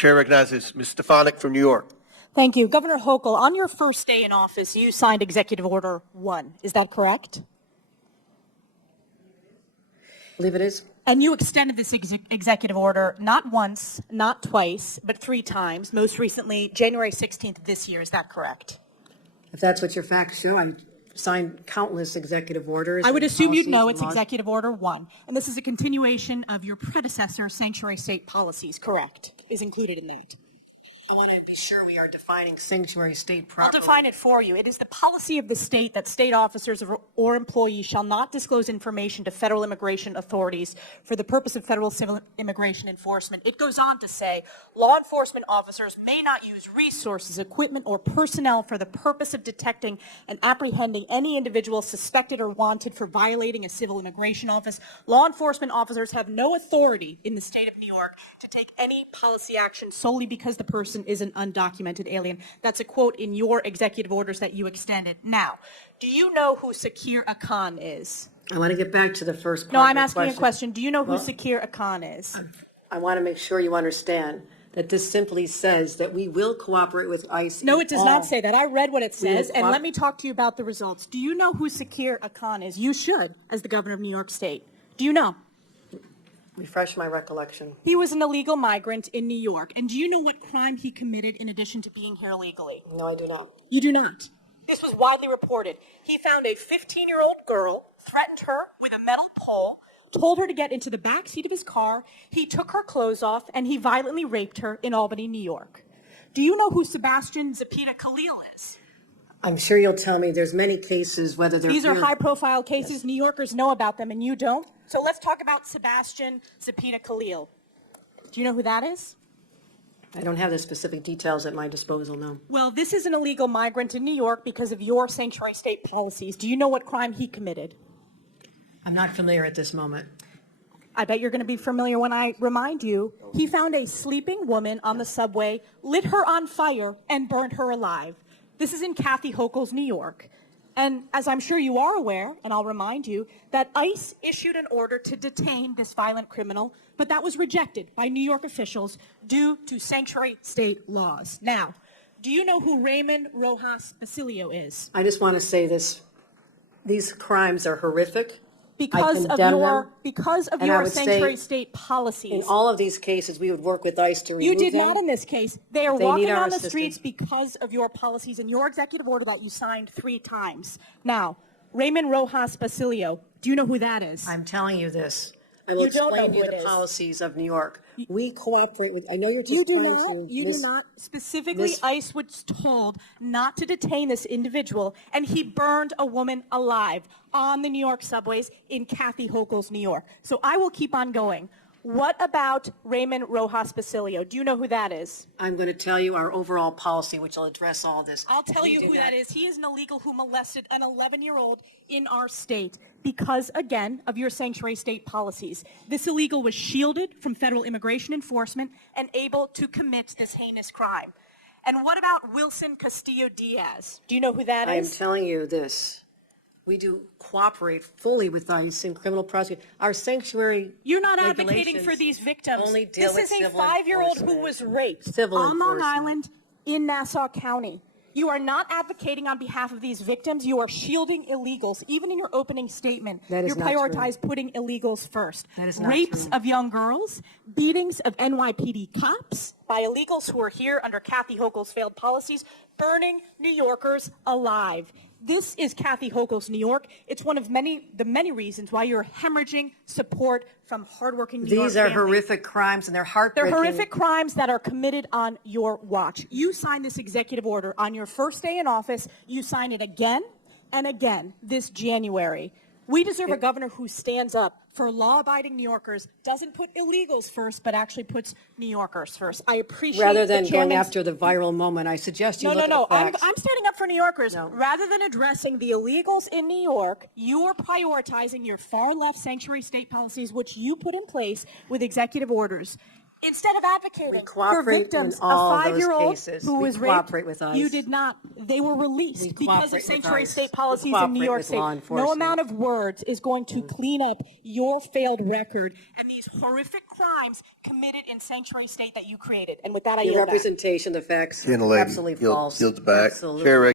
Chair recognizes Ms. Stefanik from New York. Thank you. Governor Hochul, on your first day in office, you signed Executive Order 1. Is that correct? I believe it is. And you extended this executive order not once, not twice, but 3 times, most recently January 16th of this year. Is that correct? If that's what your facts show, I signed countless executive orders. I would assume you'd know it's laws. Executive Order 1. And this is a continuation of your predecessor's sanctuary state policies, correct? Is included in that. I want to be sure we are defining sanctuary state I'll properly. define it for you. It is the policy of the state that state officers or employees shall not disclose information to federal immigration authorities for the purpose of federal civil immigration enforcement. It goes on to say, law enforcement officers may not use resources, equipment, or personnel for the purpose of detecting and apprehending any individual suspected or wanted for violating a civil immigration office. Law enforcement officers have no authority in the state of New York to take any policy action solely because the person is an undocumented alien. That's a quote in your executive orders that you extended. Now, do you know who Sakir Akan is? I want to get back to the first part No, of I'm your asking a question. Do you know who Well- Sakir Akan is? I want to make sure you understand that this simply says that we will cooperate with ICE. No, in it does all- not say that. I read what it We will says, and let me talk to you about the results. Do you know who Sakir Akan is? You should, as the governor of New York State. Do you know? Refresh my recollection. He was an illegal migrant in New York. And do you know what crime he committed in addition to being here illegally? No, I do not. You do not. This was widely reported. He found a 15-year-old girl, threatened her with a metal pole, told her to get into the back seat of his car. He took her clothes off, and he violently raped her in Albany, New York. Do you know who Sebastian Zapita Khalil is? I'm sure you'll tell me there's many cases, whether they're These are real- high-profile cases. New Yorkers know about them, and you don't. So let's talk about Sebastian Zapita Khalil. Do you know who that is? I don't have the specific details at my disposal, no. Well, this is an illegal migrant in New York because of your sanctuary state policies. Do you know what crime he committed? I'm not familiar at this moment. I bet you're going to be familiar when I remind you. He found a sleeping woman on the subway, lit her on fire, and burned her alive. This is in Kathy Hochul's New York. And as I'm sure you are aware, and I'll remind you, that ICE issued an order to detain this violent criminal, but that was rejected by New York officials due to sanctuary state laws. Now, do you know who Raymond Rojas Basilio is? I just want to say this. These crimes are horrific. Because of condemn your them, because of and I your would say sanctuary state policies. In all of these cases, we would work with ICE to remove You did them. not in this case. They are They need walking our on the assistance. streets because of your policies and your executive order that you signed 3 times. Now, Raymond Rojas Basilio, do you know who that is? I'm telling you this. I will You don't explain know to you who it the is. policies of New York. We cooperate with, I know you're just You do trying not. to You do not. Specifically, ICE was told not to detain this individual, and he burned a woman alive on the New York subways in Kathy Hochul's New York. So I will keep on going. What about Raymond Rojas Basilio? Do you know who that is? I'm going to tell you our overall policy, which will address all this. I'll tell We you do who not- that is. He is an illegal who molested an 11-year-old in our state because, again, of your sanctuary state policies. This illegal was shielded from federal immigration enforcement and able to commit this heinous crime. And what about Wilson Castillo Diaz? Do you know who that I am is? telling you this. We do cooperate fully with ICE in criminal prosecution. Our sanctuary You're not advocating for regulations these victims. only deal This with is a civil 5-year-old who enforcement. was raped Civil on Long enforcement. Island in Nassau County. You are not advocating on behalf of these victims. You are shielding illegals. Even in your opening statement, That is you not prioritize putting illegals first. That is not Rapes true. of young girls, beatings of NYPD cops by illegals who are here under Kathy Hochul's failed policies, burning New Yorkers alive. This is Kathy Hochul's New York. It's one of the many reasons why you're hemorrhaging support from hardworking New York These are families. horrific crimes, and they're They're heartbreaking. horrific crimes that are committed on your watch. You signed this executive order on your first day in office. You signed it again and again this January. We deserve a governor who stands up for law-abiding New Yorkers, doesn't put illegals first, but actually puts New Yorkers first. I appreciate Rather than the going chairman's- after the viral moment, I suggest you look No. at the facts. I'm standing up for New Yorkers. No. Rather than addressing the illegals in New York, you are prioritizing your far-left sanctuary state policies, which you put in place with executive orders. Instead of advocating for cooperate in victims, a all those 5-year-old cases. who We was raped, cooperate with ICE. you did not. They were released We because of cooperate with sanctuary ICE. state We policies in cooperate New York with State. law No enforcement. amount of words is going to clean up your failed record and these horrific crimes committed in sanctuary state that you created. And with that, I Your yield back. representation, the facts, Gentle lady, absolutely yield false. the back. Absolutely. Chair